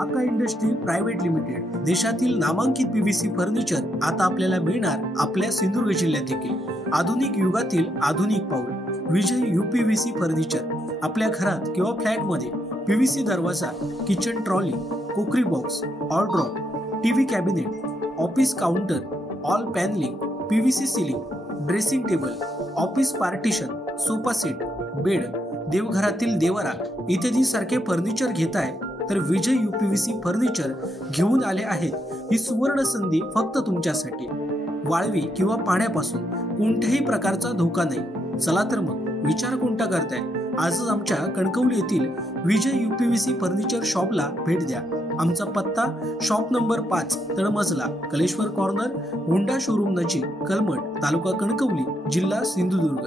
आका industry private limited देशातील नामांकित पीव्हीसी फर्निचर आता आपल्याला मिळणार आपल्या सिंधुदुर्ग जिल्ह्यात देखील। आधुनिक युगातील आधुनिक पाऊल विजय यूपीव्हीसी फर्निचर। आपल्या घरात किंवा फ्लॅट मध्ये पीव्हीसी दरवाजा, kitchen trolley, cookery box, wardrobe, TV cabinet, office counter, all paneling, PVC ceiling, dressing table, office partition, sofa set, bed, देवघरातील देवरा इत्यादी सारखे फर्निचर घेताय तर विजय यूपीव्हीसी फर्निचर घेऊन आले आहेत। ही सुवर्ण संधी फक्त तुमच्यासाठी। वाळवी किंवा पाण्यापासून कोणत्याही प्रकारचा धोका नाही। चला तर मग विचार कोणता करताय, आजच आमच्या कणकवली येथील विजय यूपीव्हीसी फर्निचर शॉपला भेट द्या। आमचा पत्ता शॉप नंबर 5 तळमजला, कलेश्वर कॉर्नर, होंडा शोरूम नजीक, कलमट, तालुका कणकवली, जिल्हा सिंधुदुर्ग।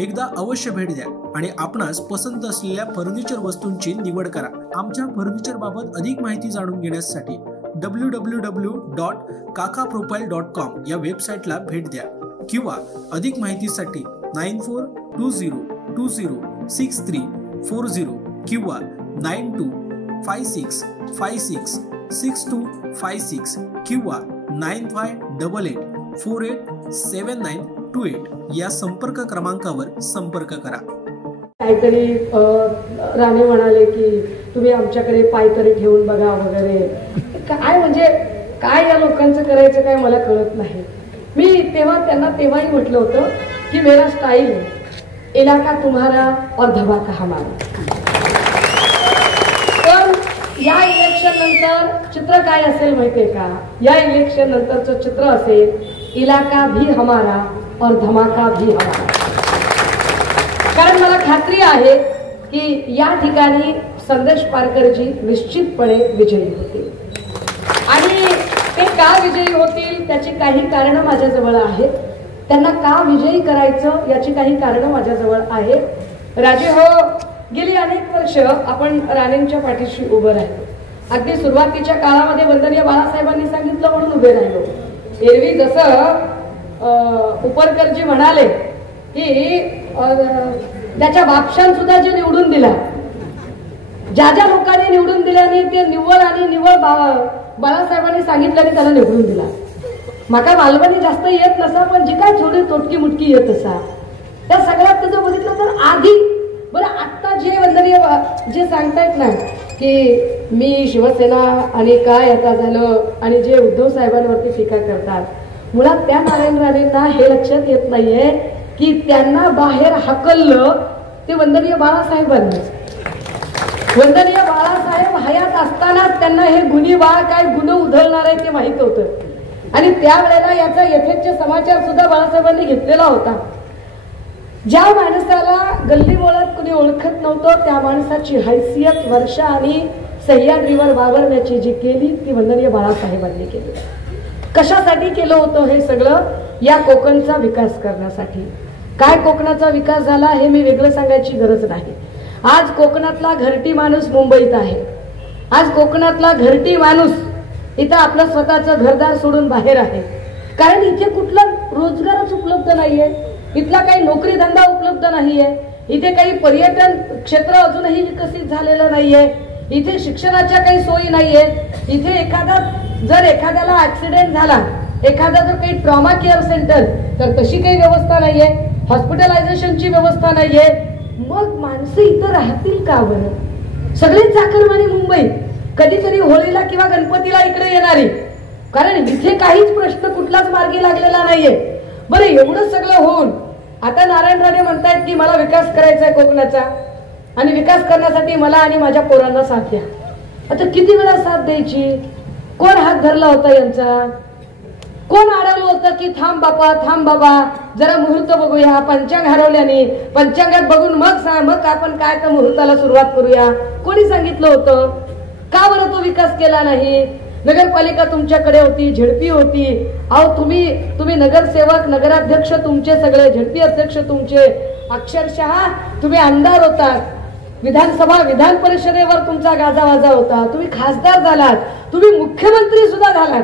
एकदा अवश्य भेट द्या आणि आपणास पसंत असलेल्या फर्निचर वस्तूंची निवड करा। आमच्या फर्निचर बाबत अधिक माहिती जाणून घेण्यासाठी www.kakaprofile.com या वेबसाईटला भेट द्या किंवा अधिक माहितीसाठी 9420206340 किंवा 9256566256 किंवा 9588487928 या संपर्क क्रमांकावर संपर्क करा। काहीतरी राणे म्हणाले की तुम्ही आमच्याकडे पाय तरी ठेवून बघा वगैरे, काय म्हणजे काय या लोकांचं करायचं काय मला कळत नाही। मी त्यांना तेव्हाही म्हटलं होतं की मेरा स्टाईल है, इलाका तुम्हारा और धमाका हमारा। पण या इलेक्शन नंतर चित्र काय असेल माहितीये का? या इलेक्शन नंतरचं चित्र असेल इलाका भी हमारा और धमाका भी हमारा। कारण मला खात्री आहे की या ठिकाणी संदेश पारकरजी निश्चितपणे विजयी होतील आणि ते का विजयी होतील त्याची काही कारण माझ्याजवळ आहेत। त्यांना का विजयी करायचं याची काही कारण माझ्याजवळ आहेत। राजे हो, गेली अनेक वर्ष आपण राणेंच्या पाठीशी उभं राहिलो। अगदी सुरुवातीच्या काळामध्ये वंदनीय बाळासाहेबांनी सांगितलं म्हणून उभे राहिलो। एरवी जसं उपरकरजी म्हणाले की त्याच्या बापशान सुद्धा जे निवडून दिला, ज्या ज्या लोकांनी निवडून दिल्याने ते निव्वळ आणि निव्वळ बाळासाहेबांनी सांगितल्याने त्याला निवडून दिला। माका मालवणी जास्त येत नसा, पण जी काय थोडी तोटकी मुटकी येत असा त्या सगळ्यात तुझं बघितलं तर आधी बरं आत्ता जे वंदनीय जे सांगतायत ना की मी शिवसेना आणि काय आता झालं आणि जे उद्धव साहेबांवरती टीका करतात, मुळात त्या नारायण राणेंना हे लक्षात येत नाहीये की त्यांना बाहेर हाकललं ते वंदनीय बाळासाहेबांनी। वंदनीय बाळासाहेब हयात असतानाच त्यांना हे गुन्हे बाळ काय गुन्हे उधळणार आहे ते माहित होतं आणि त्यावेळेला याचा यथेच्छ समाचार सुद्धा बाळासाहेबांनी घेतलेला होता। ज्या माणसाला गल्ली बोळात कुणी ओळखत नव्हतं त्या माणसाची हैसियत वर्षा आणि सह्याद्रीवर वावरण्याची जी केली ती वंदनीय बाळासाहेबांनी केली। कशासाठी केलं होतं हे सगळं? या कोकणचा विकास करण्यासाठी। काय कोकणाचा विकास झाला हे मी वेगळं सांगायची गरज नाही। आज कोकणातला घरटी माणूस मुंबईत आहे। आज कोकणातला घरटी माणूस इथं आपलं स्वतःचं घरदार सोडून बाहेर आहे, कारण इथे कुठला रोजगारच उपलब्ध नाहीये, इथला काही नोकरी धंदा उपलब्ध नाहीये, इथे काही पर्यटन क्षेत्र अजूनही विकसित झालेलं नाहीये, इथे शिक्षणाच्या काही सोयी नाहीये, इथे एखाद्याला ऍक्सिडेंट झाला, एखादा जर काही ट्रॉमा केअर सेंटर तर तशी काही व्यवस्था नाहीये, हॉस्पिटलायझेशनची व्यवस्था नाहीये। मग माणसं इथं राहतील का बरं? सगळे चाकरमानी मुंबई, कधीतरी होळीला किंवा गणपतीला इकडे येणारी, कारण इथे काहीच प्रश्न कुठलाच मार्गी लागलेला नाहीये। बरं एवढं सगळं होऊन आता नारायण राणे म्हणतायत की मला विकास करायचा आहे कोकणाचा आणि विकास करण्यासाठी मला आणि माझ्या पोरांना साथ द्या। आता किती वेळा साथ द्यायची? कोण हात धरला होता यांचा? कोण अडवलं होतं की थांब बाबा जरा मुहूर्त बघूया, पंचांग हरवल्याने पंचांगात बघून मग आपण काय तर मुहूर्ताला सुरुवात करूया? कोणी सांगितलं होतं? का बरं तो विकास केला नाही? नगरपालिका तुमच्याकडे होती, झडपी होती, अहो तुम्ही नगरसेवक, नगराध्यक्ष तुमचे सगळे, झडपी अध्यक्ष तुमचे, अक्षरशः तुम्ही आमदार होता, विधानसभा विधान परिषदेवर तुमचा गाजावाजा होता, तुम्ही खासदार झालात, तुम्ही मुख्यमंत्री सुद्धा झालात,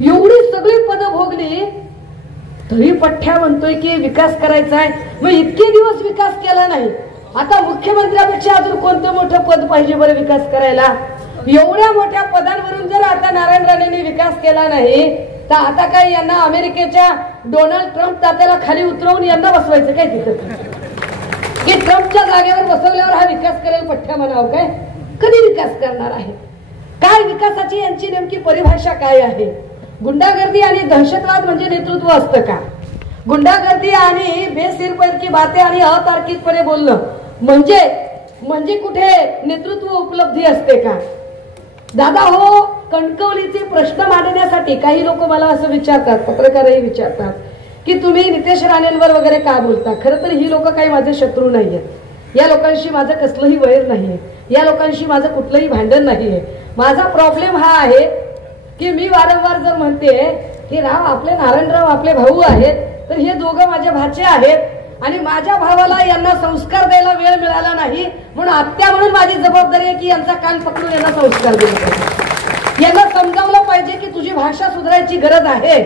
एवढी सगळी पद भोगली तरी पठ्ठ्या म्हणतोय की विकास करायचा आहे। मग इतके दिवस विकास केला नाही, आता मुख्यमंत्र्यापेक्षा अजून कोणतं मोठं पद पाहिजे बरं विकास करायला? एवढ्या मोठ्या पदांवरून जर आता नारायण राणेंनी विकास केला नाही तर आता काय यांना अमेरिकेच्या डोनाल्ड ट्रम्प तात्याला खाली उतरवून यांना बसवायचं काय तिथं, की ट्रम्पच्या जागेवर बसवल्यावर हा विकास करेल पठ्ठ्या म्हणावं काय? कधी विकास करणार आहे? काय विकासाची यांची नेमकी परिभाषा काय आहे? गुंडागर्दी आणि दहशतवाद म्हणजे नेतृत्व असतं का? गुंडागर्दी आणि बेसिरपैकी बाते आणि अतार्किकपणे बोलणं म्हणजे कुठे नेतृत्व उपलब्धी असते का? दादा हो, कणकवलीचे प्रश्न मांडण्यासाठी काही लोक मला असं विचारतात, पत्रकारही विचारतात की तुम्ही नितेश राणेंवर वगैरे का बोलता? खरं तर ही लोक काही माझे शत्रू नाहीयेत, या लोकांशी माझं कसलंही वैर नाहीये, या लोकांशी माझं कुठलंही भांडण नाहीये. माझा प्रॉब्लेम हा आहे की मी वारंवार जर म्हणते की राव आपले नारायणराव आपले भाऊ आहेत, तर हे दोघं माझे भाचे आहेत आणि माझ्या भावाला यांना संस्कार द्यायला वेळ मिळाला नाही, म्हणून आत्या म्हणून माझी जबाबदारी आहे की यांचा कान पकडून यांना संस्कार दिले पाहिजे. यांना समजावलं पाहिजे की तुझी भाषा सुधारायची गरज आहे.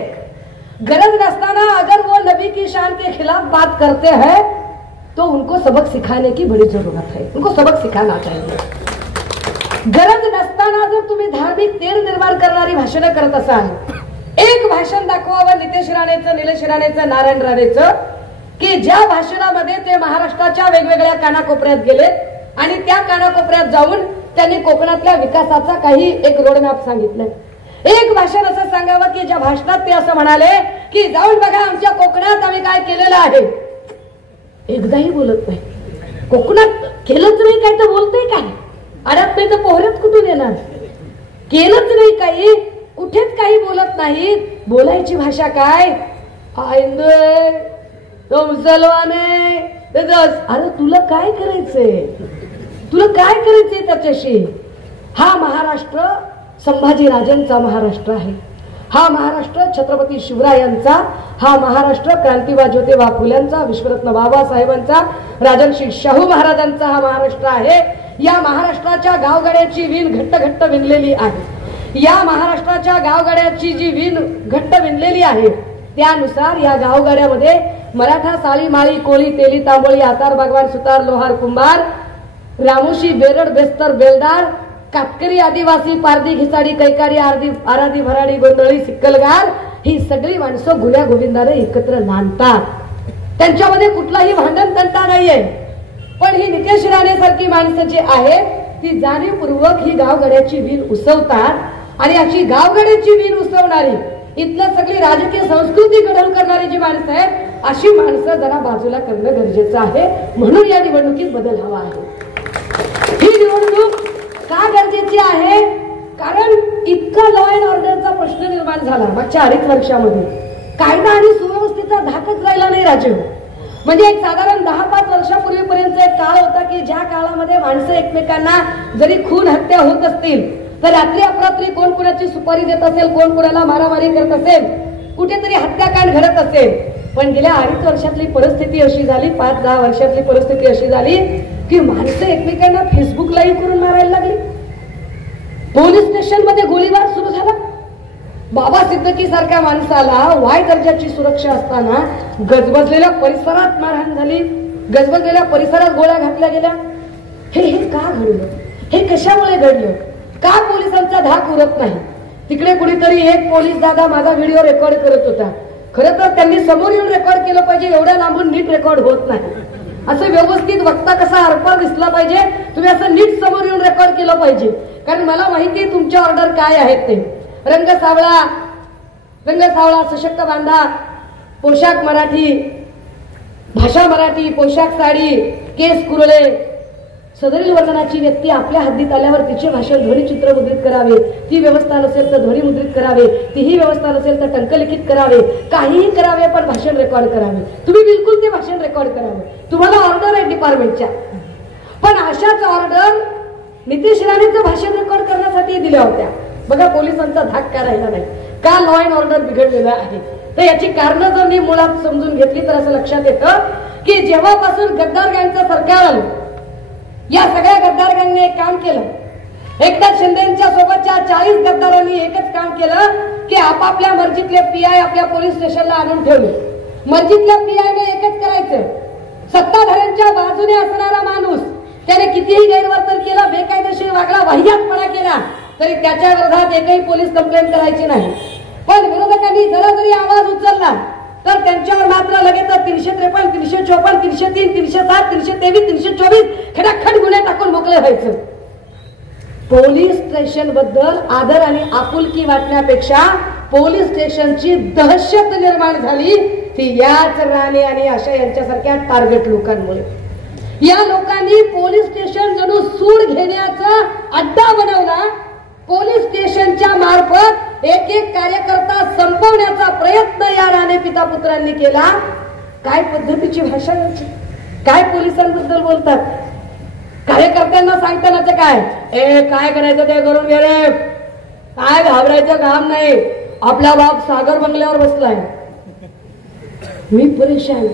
गरज नसताना अगर वो नबी की शान के खिलाफ बात करते हैं तो उनको सबक सिखाने की बड़ी जरूरत है, उनको सबक सिखाना चाहिए. गरज नसताना जर तुम्ही धार्मिक तेढ निर्माण करणारी भाषणं करत असाल, एक भाषण दाखवावं नितेश राणेचं, निलेश राणेचं, नारायण राणेचं, की ज्या भाषणामध्ये ते महाराष्ट्राच्या वेगवेगळ्या कानाकोपऱ्यात गेले आणि त्या कानाकोपऱ्यात जाऊन त्यांनी कोकणातल्या विकासाचा काही एक रोडमॅप सांगितलं. एक भाषण असं सांगावं की ज्या भाषणात ते असं म्हणाले की जाऊन बघा आमच्या कोकणात आम्ही काय केलेलं आहे. एकदाही बोलत नाही. कोकणात केलंच नाही काय तर बोलतोय काय? अडत नाही तर पोहऱ्यात कुठून येणार? केलंच नाही काही, कुठेच काही बोलत नाही. बोलायची भाषा काय? आईंदे तो मुसलमाने. अरे तुला काय करायचंय? तुला काय करायचंय त्याच्याशी? हा महाराष्ट्र संभाजीराजांचा महाराष्ट्र आहे. हा महाराष्ट्र छत्रपती शिवरायांचा, हा महाराष्ट्र क्रांतीबा ज्योतिबा फुल्यांचा, विश्वरत्न बाबासाहेबांचा, राजर्षी शाहू महाराजांचा हा महाराष्ट्र आहे. या महाराष्ट्राच्या गावगाड्याची वीण घट्ट घट्ट विणलेली आहे. या महाराष्ट्राच्या गावगाड्याची जी वीण घट्ट विणलेली आहे त्यानुसार या गावगाड्यामध्ये मराठा, साळी, माळी, कोळी, तेली, तांबोळी, आतार, भगवान, सुतार, लोहार, कुंभार, रामोशी, बेरड, बेस्तर, बेलदार, कातकरी, आदिवासी, पारधी, घिसाडी, कैकाडी, आराधी, भराडी, गोंधळी, सिक्कलगार ही सगळी माणसं गुण्या गोविंदाने एकत्र नांदतात. त्यांच्यामध्ये कुठलाही भांडण तंटा नाहीये. पण ही नितेश राणे सारखी माणसं जी आहेत ती जाणीवपूर्वक ही गावगाड्याची वीण उसवतात आणि अशी गावगाड्याची वीण उसवणारी, इथलं सगळी राजकीय संस्कृती घडवून करणारी जी माणसं आहेत अशी माणसं जरा बाजूला करणं गरजेचं आहे. म्हणून या निवडणुकीत बदल हवा आहे. ही निवडणूक का गरजेची आहे? कारण इतका लॉ अँड ऑर्डरचा प्रश्न निर्माण झाला मागच्या 2.5 वर्षामध्ये. कायदा आणि सुव्यवस्थेचा धाकच राहिला नाही राजीव. म्हणजे एक साधारण 10-5 वर्षापूर्वीपर्यंत एक काळ होता की ज्या काळामध्ये माणसं एकमेकांना जरी खून हत्या होत असतील तर रात्री अपरात्री कोण कुणाची सुपारी देत असेल, कोण कुणाला मारामारी करत असेल, कुठेतरी हत्याकांड घडत असेल. पण गेल्या 2.5 वर्षातली परिस्थिती अशी झाली, 5-10 वर्षातली परिस्थिती अशी झाली की माणसं एकमेकांना फेसबुक लाईव्ह करून मारायला लागली. पोलीस स्टेशन मध्ये गोळीबार सुरू झाला. बाबा सिद्दकी सारख्या माणसाला वाय दर्जाची सुरक्षा असताना गजबजलेल्या परिसरात मारहाण झाली, गजबजलेल्या परिसरात गोळ्या घातल्या गेल्या. हे का घडलं? हे कशामुळे घडलं? का पोलिसांचा धाक उरत नाही? तिकडे कुणीतरी एक पोलीस दादा माझा व्हिडिओ रेकॉर्ड करत होता. खरं तर त्यांनी समोर येऊन रेकॉर्ड केलं पाहिजे, एवढ्या लांबून नीट रेकॉर्ड होत नाही. असं व्यवस्थित वक्ता कसा आरपार दिसला पाहिजे, तुम्ही असं नीट समोर येऊन रेकॉर्ड केलं पाहिजे. कारण मला माहिती आहे तुमच्या ऑर्डर काय आहेत ते. रंग सावळा, सशक्त बांधा, पोशाख मराठी, भाषा मराठी, पोशाख साडी, केस कुरळे, सदरील वर्णनाची व्यक्ती आपल्या हद्दीत आल्यावर तिचे भाषण ध्वनिचित्र मुद्रित करावे. ती व्यवस्था नसेल तर ध्वनी मुद्रित करावे. तीही व्यवस्था नसेल तर टंकलिखित करावे. काहीही करावे पण भाषण रेकॉर्ड करावे. तुम्ही बिलकुल ते भाषण रेकॉर्ड करावे. तुम्हाला ऑर्डर आहे डिपार्टमेंटच्या. पण अशाच ऑर्डर नितेश राणेचं भाषण रेकॉर्ड करण्यासाठी दिल्या होत्या. बघा पोलिसांचा धाक का राहिला नाही, का लॉ अँड ऑर्डर बिघडलेला आहे. तर याची कारणं जर मी मुळात समजून घेतली तर असं लक्षात येतं की जेव्हापासून गद्दार गँगचं सरकार आलं, या सगळ्या गद्दार गँगने एक काम केलं. एकनाथ शिंदेच्या सोबतच्या 40 गद्दारांनी एकच काम केलं की आपापल्या मर्जीतले पीआय आपल्या पोलीस स्टेशनला आणून ठेवले. मर्जीतल्या पीआयने एकच करायचं, सत्ताधाऱ्यांच्या बाजूने असणारा माणूस त्याने कितीही गैरवर्तन केला, बेकायदेशीर वागला, वाह्यातपणा केला, तरी त्याच्या विरोधात एकही पोलीस कंप्लेंट करायची नाही. पण विरोधकांनी जरा जरी आवाज उचलला तर त्यांच्यावर मात्र लगेच 353, 354, 303, 307, 323, 324 खडाखड गुन्हे टाकून मोकळे व्हायचं. पोलीस स्टेशन बद्दल आदर आणि आपुलकी वाटण्यापेक्षा पोलीस स्टेशनची दहशत निर्माण झाली ती याच राणे आणि अशा यांच्यासारख्या टार्गेट लोकांमुळे. या लोकांनी पोलीस स्टेशन जणू सूड घेण्याचा अड्डा बनवला. पोलीस स्टेशनच्या मार्फत एक एक कार्यकर्ता संपवण्याचा प्रयत्न या राणे पिता पुत्रांनी केला. काय पद्धतीची भाषा यांची, काय पोलिसांबद्दल बोलतात. कार्यकर्त्यांना सांगतानाच काय काय करायचं ते करून घे रे, काय घाबरायचं काम नाही, आपला बाप सागर बंगल्यावर बसलाय. मी परेशान,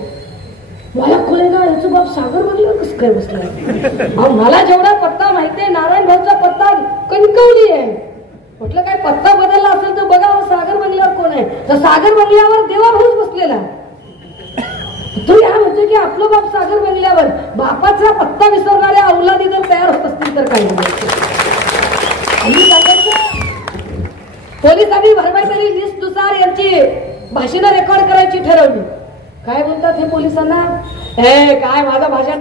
मला खोलेगा याचं बाप सागर बंगल्यावर कसं काय बसलाय. मला जेवढा पत्ता माहितीये नारायण भाऊचा पत्ता कणकवली आहे. म्हटलं काय पत्ता बदलला असेल तर बघा सागर बंगल्यावर कोण आहे. तर सागर बंगल्यावर देवा भाऊच बसलेला. तो या म्हणतो की आपलं बाप सागर बंगल्यावर. बापाचा पत्ता विसरणाऱ्या औलादी जर तयार होत असतील तर काही पोलिसांनी भरभराटी लिस्ट नुसार यांची भाषणं रेकॉर्ड करायची ठरवली. काय बोलतात हे पोलिसांना, हे काय माझं भाषण